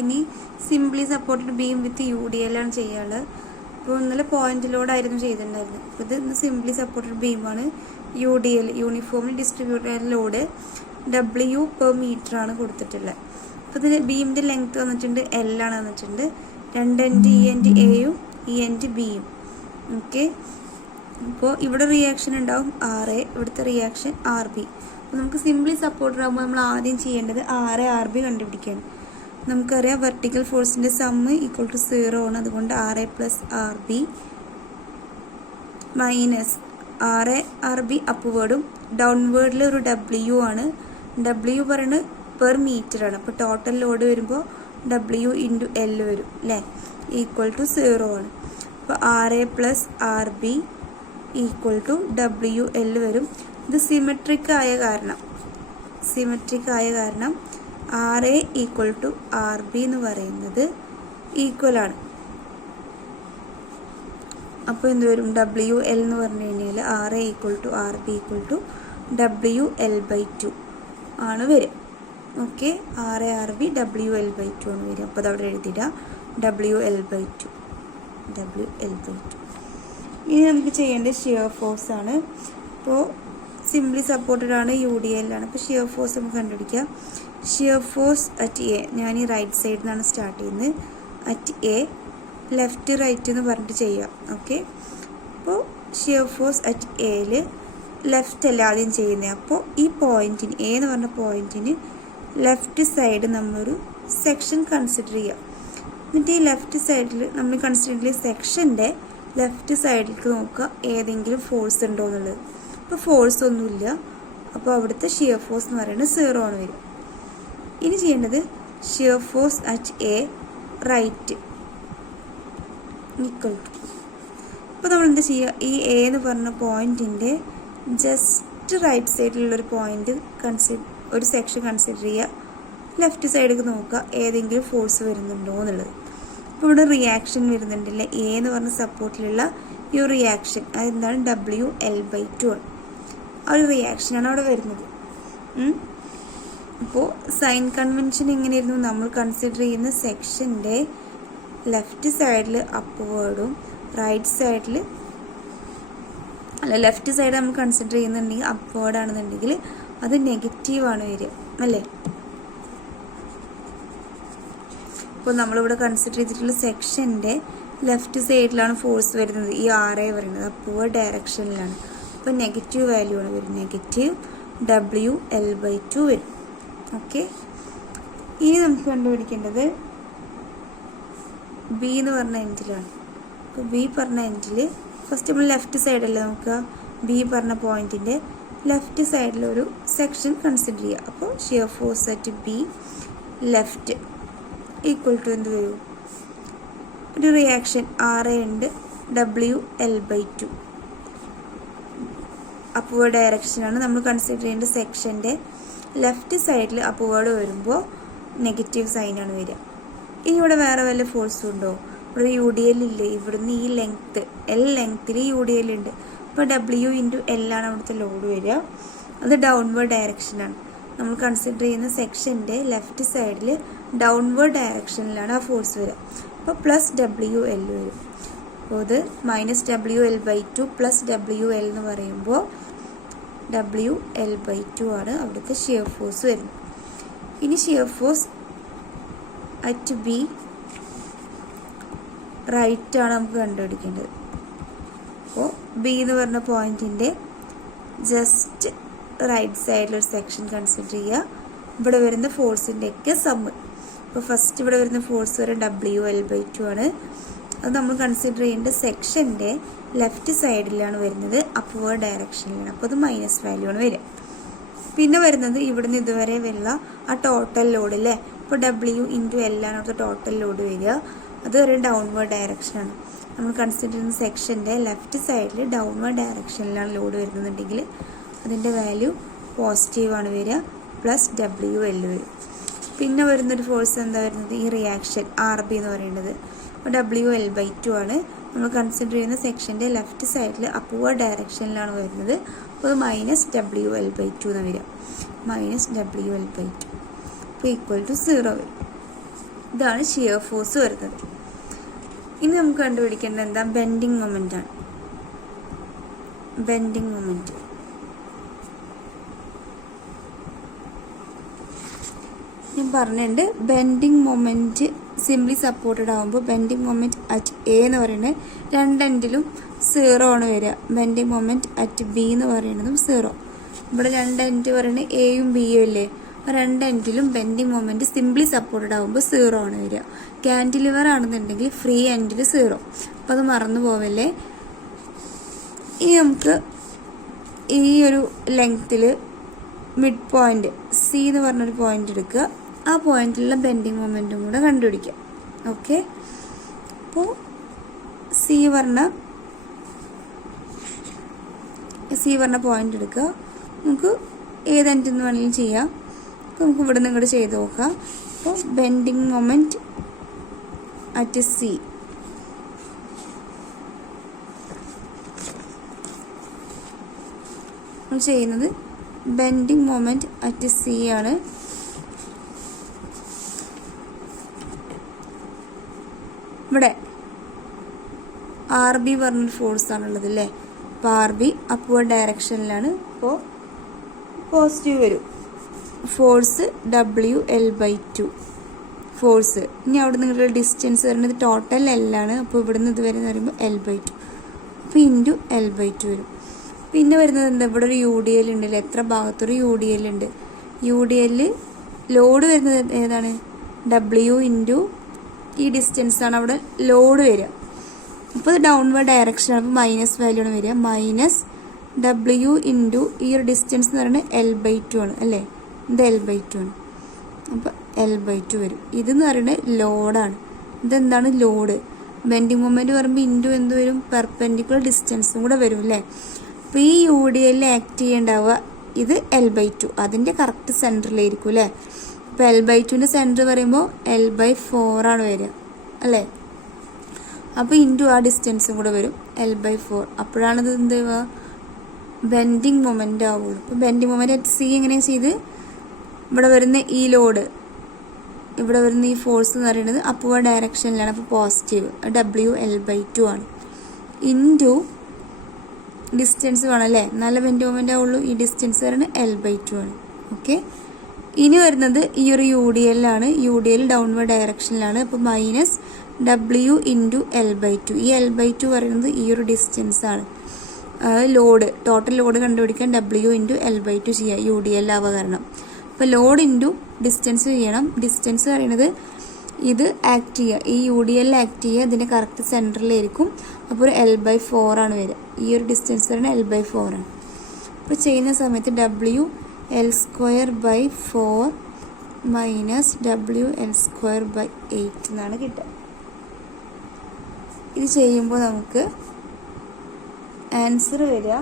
ഇനി simply supported beam വിത്ത് UDL ആണ് ചെയ്യാനുള്ളത്. അപ്പോൾ ഇന്നലെ പോയിന്റ് ലോഡായിരുന്നു ചെയ്തിട്ടുണ്ടായിരുന്നത്. അപ്പോൾ ഇത് ഇന്ന് സിംപ്ലി സപ്പോർട്ടഡ് ബീമാണ്. UDL uniformly distributed load W per metre ആണ് കൊടുത്തിട്ടുള്ളത്. അപ്പോൾ ഇതിന് ബീമിൻ്റെ ലെങ്ത് വന്നിട്ടുണ്ട് L ആണ് വന്നിട്ടുണ്ട്. 2 എൻഡ് E എൻഡ് Aയും E എൻഡ് Bയും. ഓക്കെ, അപ്പോൾ ഇവിടെ റിയാക്ഷൻ ഉണ്ടാവും RA, ഇവിടുത്തെ റിയാക്ഷൻ RB. അപ്പോൾ നമുക്ക് സിംപ്ലി സപ്പോർട്ടഡ് ആകുമ്പോൾ നമ്മൾ ആദ്യം ചെയ്യേണ്ടത് RA RB കണ്ടുപിടിക്കുകയാണ്. നമുക്കറിയാം വെർട്ടിക്കൽ ഫോഴ്സിൻ്റെ സമ്മ് ഈക്വൽ ടു 0 ആണ്. അതുകൊണ്ട് RA plus RB minus RA RB അപ്വേർഡും ഡൗൺവേർഡിൽ ഒരു W ആണ്. W പറയുന്നത് പെർ മീറ്റർ ആണ്. അപ്പോൾ ടോട്ടൽ ലോഡ് വരുമ്പോൾ W ഇൻറ്റു L വരും അല്ലേ, ഈക്വൽ ടു 0 ആണ്. അപ്പോൾ RA plus RB equal to WL വരും. ഇത് സിമെട്രിക് ആയ കാരണം RA ഈക്വൽ ടു RB എന്ന് പറയുന്നത് ഈക്വൽ ആണ്. അപ്പോൾ എന്ത് വരും, WL എന്ന് പറഞ്ഞു കഴിഞ്ഞാൽ RA equal to RB equal to WL/2 ആണ് വരിക. ഓക്കെ, RA RB WL/2 ആണ് വരിക. അപ്പോൾ അതവിടെ എഴുതിയിടാം WL/2. ഇനി നമുക്ക് ചെയ്യേണ്ടത് ഷിയർ ഫോഴ്സ് ആണ്. അപ്പോൾ സിംപ്ലി സപ്പോർട്ടഡ് ആണ്, UDL ആണ്. അപ്പോൾ ഷിയർ ഫോഴ്സ് നമുക്ക് കണ്ടുപിടിക്കാം. ഷിയർ ഫോഴ്സ് അറ്റ് A, ഞാൻ ഈ റൈറ്റ് സൈഡിൽ നിന്നാണ് സ്റ്റാർട്ട് ചെയ്യുന്നത്. അറ്റ് A ലെഫ്റ്റ് റൈറ്റ് എന്ന് പറഞ്ഞിട്ട് ചെയ്യാം. ഓക്കെ, അപ്പോൾ ഷിയർ ഫോഴ്സ് അറ്റ് Aയിൽ ലെഫ്റ്റ് അല്ല ആദ്യം ചെയ്യുന്നത്. അപ്പോൾ ഈ പോയിന്റിന് A എന്ന് പറഞ്ഞ പോയിന്റിന് ലെഫ്റ്റ് സൈഡ് നമ്മളൊരു സെക്ഷൻ കൺസിഡർ ചെയ്യാം. എന്നിട്ട് ഈ ലെഫ്റ്റ് സൈഡിൽ നമ്മൾ കൺസിഡർ ചെയ്യുന്ന സെക്ഷൻ്റെ ലെഫ്റ്റ് സൈഡിലേക്ക് നോക്കുക ഏതെങ്കിലും ഫോഴ്സ് ഉണ്ടോ എന്നുള്ളത്. അപ്പോൾ ഫോഴ്സ് ഒന്നുമില്ല. അപ്പോൾ അവിടുത്തെ ഷിയർ ഫോഴ്സ് എന്ന് പറയുന്നത് 0 ആണ് വരും. ഇനി ചെയ്യേണ്ടത് shear force at A right equal to, അപ്പോൾ നമ്മൾ എന്താ ചെയ്യുക, ഈ A എന്ന് പറഞ്ഞ പോയിന്റിൻ്റെ ജസ്റ്റ് റൈറ്റ് സൈഡിലുള്ളൊരു പോയിന്റ് ഒരു സെക്ഷൻ കൺസിഡർ ചെയ്യുക. ലെഫ്റ്റ് സൈഡിലേക്ക് നോക്കുക ഏതെങ്കിലും ഫോഴ്സ് വരുന്നുണ്ടോ എന്നുള്ളത്. അപ്പോൾ ഇവിടെ റിയാക്ഷൻ വരുന്നുണ്ടല്ലേ, A എന്ന് പറഞ്ഞ സപ്പോർട്ടിലുള്ള ഈ ഒരു റിയാക്ഷൻ അതെന്താണ്, WL/2 ആണ്. ആ ഒരു റിയാക്ഷനാണ് അവിടെ വരുന്നത്. അപ്പോൾ സൈൻ കൺവെൻഷൻ എങ്ങനെയായിരുന്നു, നമ്മൾ കൺസിഡർ ചെയ്യുന്ന സെക്ഷൻ്റെ ലെഫ്റ്റ് സൈഡിൽ അപ്വേർഡും റൈറ്റ് സൈഡിൽ ലെഫ്റ്റ് സൈഡ് നമ്മൾ കൺസിഡർ ചെയ്യുന്നുണ്ടെങ്കിൽ അപ്വേർഡ് ആണെന്നുണ്ടെങ്കിൽ അത് നെഗറ്റീവാണ് വരിക അല്ലേ. അപ്പോൾ നമ്മളിവിടെ കൺസിഡർ ചെയ്തിട്ടുള്ള സെക്ഷൻ്റെ ലെഫ്റ്റ് സൈഡിലാണ് ഫോഴ്സ് വരുന്നത്. ഈ RA പറയുന്നത് അപ്വേർഡ് ഡയറക്ഷനിലാണ്. അപ്പോൾ നെഗറ്റീവ് വാല്യൂ ആണ് വരും, നെഗറ്റീവ് WL/2 വരും. ഓക്കെ, ഇനി നമുക്ക് കണ്ടുപിടിക്കേണ്ടത് B എന്ന് പറഞ്ഞ എൻഡിലാണ്. അപ്പോൾ B പറഞ്ഞ എൻഡിൽ ഫസ്റ്റ് നമ്മൾ ലെഫ്റ്റ് സൈഡല്ലേ നോക്കുക, B പറഞ്ഞ പോയിന്റിൻ്റെ ലെഫ്റ്റ് സൈഡിലൊരു സെക്ഷൻ കൺസിഡർ ചെയ്യുക. അപ്പോൾ shear force at B left equal to എന്ത് വരും, ഒരു റിയാക്ഷൻ RA ഉണ്ട് WL/2 അപ്വേർഡ് ഡയറക്ഷനാണ്. നമ്മൾ കൺസിഡർ ചെയ്യേണ്ട സെക്ഷൻ്റെ ലെഫ്റ്റ് സൈഡിൽ അപ്വേർഡ് വരുമ്പോൾ നെഗറ്റീവ് സൈനാണ് വരിക. ഇനി ഇവിടെ വേറെ വല്ല ഫോഴ്സും ഉണ്ടോ, ഇവിടെ UDL ഇല്ലേ, ഇവിടുന്ന് ഈ ലെങ്ത്ത് L ലെങ്ത്തിൽ UDL ഉണ്ട്. അപ്പോൾ W ഇൻറ്റു L ആണ് അവിടുത്തെ ലോഡ് വരിക. അത് ഡൗൺവേർഡ് ഡയറക്ഷനാണ്. നമ്മൾ കൺസിഡർ ചെയ്യുന്ന സെക്ഷൻ്റെ ലെഫ്റ്റ് സൈഡിൽ ഡൗൺവേർഡ് ഡയറക്ഷനിലാണ് ആ ഫോഴ്സ് വരിക. അപ്പോൾ പ്ലസ് WL വരും. അപ്പോൾ ഇത് മൈനസ് WL/2 പ്ലസ് WL എന്ന് പറയുമ്പോൾ WL/2 ആണ് അവിടുത്തെ ഷിയർ ഫോഴ്സ് വരുന്നത്. ഇനി shear force at B right ആണ് നമുക്ക് കണ്ടുപിടിക്കേണ്ടത്. അപ്പോൾ B എന്ന് പറഞ്ഞ പോയിന്റിൻ്റെ ജസ്റ്റ് റൈറ്റ് സൈഡിലൊരു സെക്ഷൻ കൺസിഡർ ചെയ്യുക. ഇവിടെ വരുന്ന ഫോഴ്സിൻ്റെയൊക്കെ സമ്മ്. അപ്പോൾ ഫസ്റ്റ് ഇവിടെ വരുന്ന ഫോഴ്സ് വരെ WL/2 ആണ്. അത് നമ്മൾ കൺസിഡർ ചെയ്യേണ്ട സെക്ഷൻ്റെ ലെഫ്റ്റ് സൈഡിലാണ് വരുന്നത്, അപ്വേർഡ് ഡയറക്ഷനിലാണ്. അപ്പോൾ അത് മൈനസ് വാല്യൂ ആണ് വരിക. പിന്നെ വരുന്നത് ഇവിടുന്ന് ഇതുവരെ വരുന്ന ആ ടോട്ടൽ ലോഡ് അല്ലേ. ഇപ്പോൾ W ഇൻറ്റു L ആണ് അവിടുത്തെ ടോട്ടൽ ലോഡ് വരിക. അത് ഒരു ഡൗൺവേർഡ് ഡയറക്ഷനാണ്. നമ്മൾ കൺസിഡർ ചെയ്യുന്ന സെക്ഷൻ്റെ ലെഫ്റ്റ് സൈഡിൽ ഡൗൺവേർഡ് ഡയറക്ഷനിലാണ് ലോഡ് വരുന്നുണ്ടെങ്കിൽ അതിൻ്റെ വാല്യൂ പോസിറ്റീവാണ് വരിക, പ്ലസ് WL വരും. പിന്നെ വരുന്നൊരു ഫോഴ്സ് എന്താ വരുന്നത്, ഈ റിയാക്ഷൻ RB എന്ന് പറയുന്നത്. അപ്പോൾ WL/2 ആണ്. നമ്മൾ കൺസിഡർ ചെയ്യുന്ന സെക്ഷൻ്റെ ലെഫ്റ്റ് സൈഡിൽ അപ്വേർഡ് ഡയറക്ഷനിലാണ് വരുന്നത്. അപ്പോൾ അത് മൈനസ് WL/2 എന്ന് വരിക, മൈനസ് WL/2. അപ്പോൾ ഈക്വൽ ടു 0 വരും. ഇതാണ് ഷിയർ ഫോഴ്സ് വരുന്നത്. ഇനി നമുക്ക് കണ്ടുപിടിക്കേണ്ടത് എന്താ? ബെൻഡിങ് മൊമെന്റ് ആണ്. ബെൻഡിങ് മൊമെന്റ് ഞാൻ പറഞ്ഞിട്ടുണ്ട്. ബെൻഡിങ് മൊമെന്റ് സിംപ്ലി സപ്പോർട്ടഡ് ആകുമ്പോൾ ബെൻഡിങ് മൊമെന്റ് അറ്റ് എ എന്ന് പറയുന്നത് രണ്ടെൻഡിലും 0 ആണ് വരിക. ബെൻഡിങ് മൊമെന്റ് അറ്റ് ബി എന്ന് പറയുന്നതും 0. ഇവിടെ രണ്ട് എൻഡ് പറയുന്നത് എയും ബിയും ഇല്ലേ? രണ്ട് എൻഡിലും ബെൻഡിങ് മൊമെന്റ് സിംപ്ലി സപ്പോർട്ടഡ് ആകുമ്പോൾ 0 ആണ് വരിക. കാൻറ്റിലിവർ ആണെന്നുണ്ടെങ്കിൽ ഫ്രീ എൻഡിൽ 0. അപ്പം അത് മറന്നു പോവല്ലേ. ഇനി നമുക്ക് ഈ ഒരു ലെങ്ത്തിൽ മിഡ് പോയിന്റ് സി എന്ന് പറഞ്ഞൊരു പോയിന്റ് എടുക്കുക. ആ പോയിന്റിലുള്ള ബെൻഡിങ് മൊമെന്റും കൂടെ കണ്ടുപിടിക്കാം. ഓക്കെ, അപ്പോൾ സി പറഞ്ഞ പോയിന്റ് എടുക്കുക. നമുക്ക് ഏത് എൻഡിൽ നിന്ന് വേണമെങ്കിലും ചെയ്യാം. അപ്പോൾ നമുക്ക് ഇവിടെ നിന്ന് ഇങ്ങോട്ട് ചെയ്ത് നോക്കാം. അപ്പോൾ ബെൻഡിങ് മൊമെന്റ് അറ്റ് സി നമ്മൾ ചെയ്യുന്നത് ബെൻഡിങ് മൊമെന്റ് അറ്റ് സി ആണ്. ഇവിടെ ആർ ബി പറഞ്ഞൊരു ഫോഴ്സ് ആണുള്ളത് അല്ലേ? അപ്പോൾ ആർ ബി അപ്വേർഡ് ഡയറക്ഷനിലാണ്. അപ്പോൾ പോസിറ്റീവ് വരും. Force WL/2 force. ഇനി അവിടെ നിങ്ങളുടെ ഡിസ്റ്റൻസ് വരുന്നത് ടോട്ടൽ L ആണ്. അപ്പോൾ ഇവിടുന്ന് ഇത് വരെ എന്ന് പറയുമ്പോൾ L/2. അപ്പോൾ ഇൻറ്റു L/2 വരും. പിന്നെ വരുന്നത് എന്താ? ഇവിടെ ഒരു UDL ഉണ്ടല്ലേ? എത്ര ഭാഗത്തൊരു UDL ഉണ്ട്. UDL ലോഡ് വരുന്നത് ഏതാണ്? W ഇൻറ്റു ഈ ഡിസ്റ്റൻസ് ആണ് അവിടെ ലോഡ് വരിക. അപ്പോൾ ഇത് ഡൗൺവേർഡ് ഡയറക്ഷനാണ്. അപ്പോൾ മൈനസ് വാല്യൂ ആണ് വരിക. മൈനസ് W ഇൻറ്റു ഈ ഒരു ഡിസ്റ്റൻസ് എന്ന് പറയുന്നത് L/2 ആണ് അല്ലേ? ഇത് L/2 ആണ്. അപ്പോൾ L/2 വരും. ഇതെന്ന് പറയുന്നത് ലോഡാണ്. ഇതെന്താണ്? ലോഡ്. ബെൻഡിങ് മൊമെന്റ് പറയുമ്പോൾ ഇൻറ്റു എന്ത് വരും? പെർപെൻഡിക്കുലർ ഡിസ്റ്റൻസും കൂടെ വരും അല്ലേ? അപ്പോൾ ഈ UDL ആക്ട് ചെയ്യേണ്ടാവുക ഇത് L/2 അതിൻ്റെ കറക്റ്റ് സെൻറ്ററിലായിരിക്കും അല്ലേ? അപ്പോൾ L/2ൻ്റെ സെൻറ്റർ പറയുമ്പോൾ L/4 ആണ് വരിക അല്ലേ? അപ്പോൾ ഇൻറ്റു ആ ഡിസ്റ്റൻസും കൂടെ വരും L/4. അപ്പോഴാണ് ഇത് എന്ത് ബെൻഡിങ് മൊമെൻ്റ് ആവുള്ളൂ. അപ്പോൾ ബെൻഡിങ് മൊമെൻ്റ് അറ്റ് സി എങ്ങനെയാണ് ചെയ്ത്? ഇവിടെ വരുന്ന ഈ ലോഡ്, ഇവിടെ വരുന്ന ഈ ഫോഴ്സ് എന്ന് പറയുന്നത് അപ്വേർഡ് ഡയറക്ഷനിലാണ്. അപ്പോൾ പോസിറ്റീവ് WL/2 ആണ്. ഇൻറ്റു ഡിസ്റ്റൻസ് വേണം അല്ലേ? നല്ല ബെൻഡിങ് മൊമെൻ്റ് ആവുള്ളൂ. ഈ ഡിസ്റ്റൻസ് പറയുന്നത് L/2 ആണ്. ഓക്കെ, ഇനി വരുന്നത് ഈ ഒരു UDL ആണ്. UDL ഡൗൺവേർഡ് ഡയറക്ഷനിലാണ്. അപ്പോൾ മൈനസ് W ഇൻറ്റു L/2. ഈ L/2 പറയുന്നത് ഈ ഒരു ഡിസ്റ്റൻസ് ആണ്. ലോഡ്, ടോട്ടൽ ലോഡ് കണ്ടുപിടിക്കാൻ W ഇൻറ്റു L/2 ചെയ്യുക UDL ആവുക കാരണം. അപ്പോൾ ലോഡ് ഇൻറ്റു ഡിസ്റ്റൻസ് ചെയ്യണം. ഡിസ്റ്റൻസ് പറയുന്നത് ഇത് ആക്ട് ചെയ്യുക, ഈ UDL ആക്ട് ചെയ്യുക ഇതിൻ്റെ കറക്റ്റ് സെൻറ്ററിലായിരിക്കും. അപ്പോൾ ഒരു L/4 ആണ് വരിക. ഈ ഒരു ഡിസ്റ്റൻസ് പറയുന്നത് L/4 ആണ്. അപ്പോൾ ചെയ്യുന്ന സമയത്ത് WL²/4 മൈനസ് WL²/8 എന്നാണ് കിട്ടുക. ഇത് ചെയ്യുമ്പോൾ നമുക്ക് ആൻസർ വരിക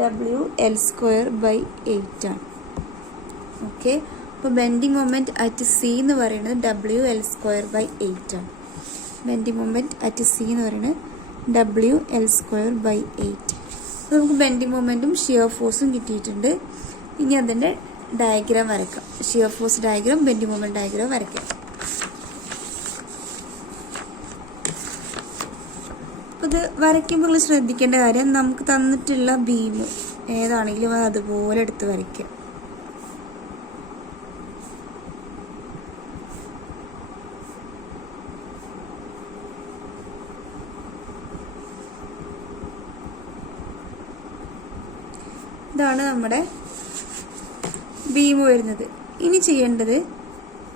WL²/8 ആണ്. ഓക്കെ, അപ്പോൾ ബെൻഡിങ് മൊമെന്റ് അറ്റ് സി എന്ന് പറയുന്നത് WL²/8 ആണ്. ബെൻഡിങ് മൊമെന്റ് അറ്റ് സി എന്ന് പറയുന്നത് WL²/8. അപ്പോൾ നമുക്ക് ബെൻഡിങ് മൊമെന്റും ഷിയർ ഫോഴ്സും കിട്ടിയിട്ടുണ്ട്. ഇനി അതിൻ്റെ ഡയഗ്രാം വരയ്ക്കാം. Shear force diagram, bending moment diagram വരയ്ക്കാം. അപ്പോൾ ഇത് വരയ്ക്കുമ്പോൾ ശ്രദ്ധിക്കേണ്ട കാര്യം, നമുക്ക് തന്നിട്ടുള്ള ബീം ഏതാണെങ്കിലും അത് അതുപോലെ എടുത്ത് വരയ്ക്കുക. ഇതാണ് നമ്മുടെ ബീം വരുന്നത്. ഇനി ചെയ്യേണ്ടത്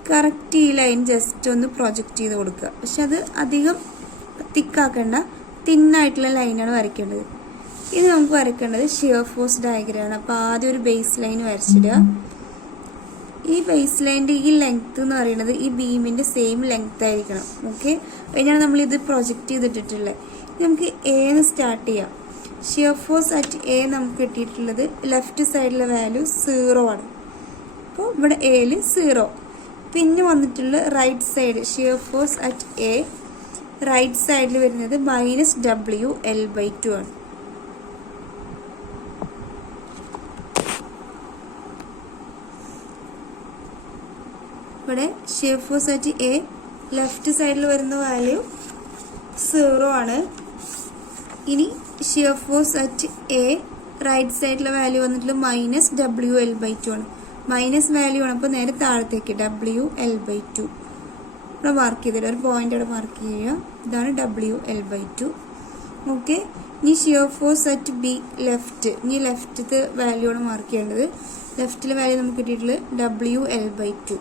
കറക്റ്റ് ഈ ലൈൻ ജസ്റ്റ് ഒന്ന് പ്രൊജക്റ്റ് ചെയ്ത് കൊടുക്കുക. പക്ഷെ അത് അധികം തിക്കാക്കേണ്ട, തിന്നായിട്ടുള്ള ലൈനാണ് വരയ്ക്കേണ്ടത്. ഇത് നമുക്ക് വരയ്ക്കേണ്ടത് ഷിയർ ഫോഴ്സ് ഡയഗ്രാമാണ്. അപ്പോൾ ആദ്യം ഒരു ബേസ് ലൈൻ വരച്ചിടുക. ഈ ബേസ് ലൈൻ്റെ ഈ ലെങ്ത് എന്ന് പറയുന്നത് ഈ ബീമിൻ്റെ സെയിം ലെങ്ത് ആയിരിക്കണം. ഓക്കെ, അതിനാണ് നമ്മളിത് പ്രൊജക്റ്റ് ചെയ്തിട്ടുള്ളത്. നമുക്ക് എന്ന് സ്റ്റാർട്ട് ചെയ്യാം. ഷിയർ ഫോഴ്സ് അറ്റ് എ നമുക്ക് കിട്ടിയിട്ടുള്ളത് ലെഫ്റ്റ് സൈഡിലെ വാല്യൂ 0 ആണ്. അപ്പോൾ ഇവിടെ എയിൽ 0. പിന്നെ വന്നിട്ടുള്ള right side shear force at A right സൈഡിൽ വരുന്നത് മൈനസ് WL/2 ആണ്. ഇവിടെ shear force at A left സൈഡിൽ വരുന്ന വാല്യൂ 0 ആണ്. ഇനി shear force at A right സൈഡിലെ വാല്യൂ വന്നിട്ടുള്ള -WL/2 ആണ്. മൈനസ് വാല്യൂ ആണ്, അപ്പോൾ നേരെ താഴത്തേക്ക് WL/2 ഇവിടെ മാർക്ക് ചെയ്തിട്ട് ഒരു പോയിന്റ് അവിടെ മാർക്ക് ചെയ്യുക. ഇതാണ് WL/2. ഓക്കെ. ഇനി shear force at B left, ഇനി ലെഫ്റ്റത്തെ വാല്യൂ ആണ് മാർക്ക് ചെയ്യേണ്ടത്. ലെഫ്റ്റിലെ വാല്യൂ നമുക്ക് കിട്ടിയിട്ടുള്ളത് WL/2.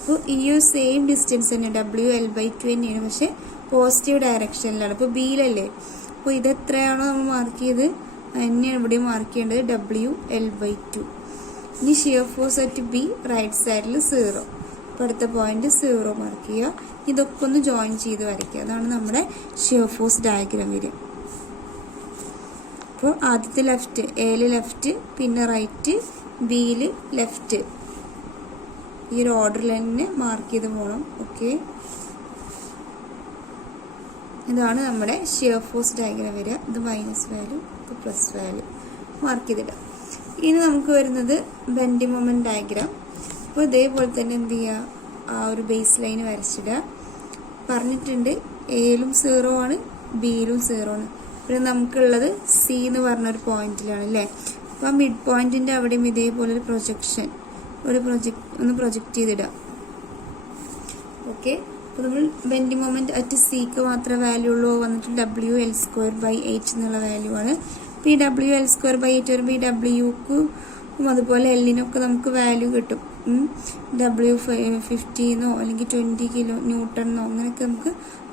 അപ്പോൾ ഈ ഒരു സെയിം ഡിസ്റ്റൻസ് തന്നെ WL/2 തന്നെയാണ്, പക്ഷെ പോസിറ്റീവ് ഡയറക്ഷനിലാണ്. ഇപ്പോൾ ബിയിലല്ലേ, അപ്പോൾ ഇത് എത്രയാണോ നമ്മൾ മാർക്ക് ചെയ്ത് തന്നെയാണ് ഇവിടെ മാർക്ക് ചെയ്യേണ്ടത് WL/2. ഇനി shear force at B right സൈഡിൽ 0. അപ്പോൾ അടുത്ത പോയിന്റ് 0 മാർക്ക് ചെയ്യുക. ഇതൊക്കെ ഒന്ന് ജോയിൻ ചെയ്ത് വരയ്ക്കുക. അതാണ് നമ്മുടെ ഷിയർ ഫോഴ്സ് ഡയഗ്രാം വരിക. അപ്പോൾ ആദ്യത്തെ ലെഫ്റ്റ്, എയിൽ ലെഫ്റ്റ്, പിന്നെ റൈറ്റ്, ബിയിൽ ലെഫ്റ്റ്, ഈ ഒരു ഓർഡറിൽ തന്നെ മാർക്ക് ചെയ്ത് പോകണം. ഓക്കെ, ഇതാണ് നമ്മുടെ ഷിയർ ഫോഴ്സ് ഡയഗ്രാം വരിക. ഇത് മൈനസ് വാല്യൂ, ഇത് പ്ലസ് വാല്യൂ മാർക്ക് ചെയ്തിടാം. ഇനി നമുക്ക് വരുന്നത് ബെൻഡിങ് മൊമെന്റ് ഡയഗ്രാം. അപ്പോൾ ഇതേപോലെ തന്നെ എന്ത് ചെയ്യുക, ആ ഒരു ബേസ് ലൈൻ വരച്ചിടുക. പറഞ്ഞിട്ടുണ്ട് എയിലും 0 ആണ്, ബിയിലും 0 ആണ്. പിന്നെ നമുക്കുള്ളത് സി എന്ന് പറഞ്ഞൊരു പോയിന്റിലാണ് അല്ലേ. അപ്പോൾ ആ മിഡ് പോയിന്റിന്റെ അവിടെയും ഇതേപോലെ ഒരു പ്രൊജക്ഷൻ ഒന്ന് പ്രൊജക്റ്റ് ചെയ്തിടാം. ഓക്കെ. അപ്പോൾ നമ്മൾ ബെൻഡിങ് മൊമെന്റ് അറ്റ് സിക്ക് മാത്രമേ വാല്യൂ ഉള്ളൂ. വന്നിട്ട് WL²/8 എന്നുള്ള വാല്യൂ ആണ്. അപ്പോൾ ഈ WL²/8 വരുമ്പോൾ ഈ Wക്കും അതുപോലെ എല്ലിനൊക്കെ നമുക്ക് വാല്യൂ കിട്ടും. W50 അല്ലെങ്കിൽ 20 കിലോ ന്യൂട്ടണോ അങ്ങനെയൊക്കെ നമുക്ക്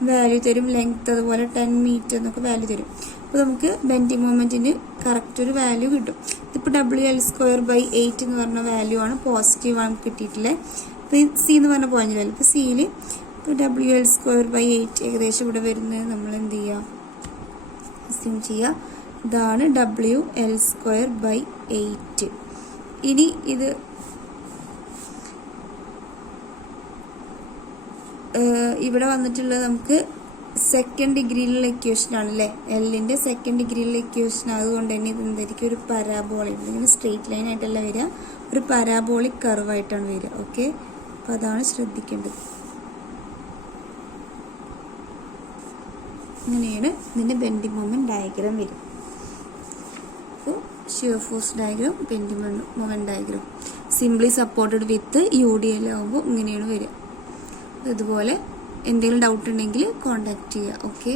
വാല്യൂ തരും. ലെങ്ത് അതുപോലെ 10 മീറ്റർ എന്നൊക്കെ വാല്യൂ തരും. അപ്പോൾ നമുക്ക് ബെൻഡിങ് മൊമെന്റിന് കറക്റ്റ് ഒരു വാല്യൂ കിട്ടും. ഇതിപ്പോൾ WL²/8 എന്ന് പറഞ്ഞ വാല്യൂ ആണ്, പോസിറ്റീവ് ആണ് കിട്ടിയിട്ടില്ലേ. അപ്പോൾ സി എന്ന് പറഞ്ഞ പോയിന്റ് വാല്യൂ, ഇപ്പോൾ സിയിൽ WL²/8 ഏകദേശം ഇവിടെ വരുന്നത് നമ്മൾ എന്ത് ചെയ്യുക, അസ്യൂം ചെയ്യുക. ഇതാണ് WL²/8. ഇനി ഇത് ഇവിടെ വന്നിട്ടുള്ളത് നമുക്ക് സെക്കൻഡ് ഡിഗ്രിയിലുള്ള ഇക്വേഷൻ ആണല്ലേ, എല്ലിൻ്റെ സെക്കൻഡ് ഡിഗ്രിയിലുള്ള ഇക്വേഷൻ. അതുകൊണ്ട് തന്നെ ഇത് എന്തായിരിക്കും, ഒരു പരാബോളിക്, ഇങ്ങനെ സ്ട്രെയിറ്റ് ലൈൻ ആയിട്ടല്ല വരിക, ഒരു പരാബോളിക് കർവ് ആയിട്ടാണ് വരിക. ഓക്കെ, അപ്പോൾ അതാണ് ശ്രദ്ധിക്കേണ്ടത്. ഇങ്ങനെയാണ് ഇതിൻ്റെ ബെൻഡിങ് മൊമെന്റ് ഡയഗ്രാം വരും. അപ്പോൾ shear force diagram, bending moment diagram simply supported with UDL ആകുമ്പോൾ ഇങ്ങനെയാണ് വരിക. ഇതുപോലെ എന്തെങ്കിലും ഡൗട്ട് ഉണ്ടെങ്കിൽ കോൺടാക്ട് ചെയ്യുക. ഓക്കെ.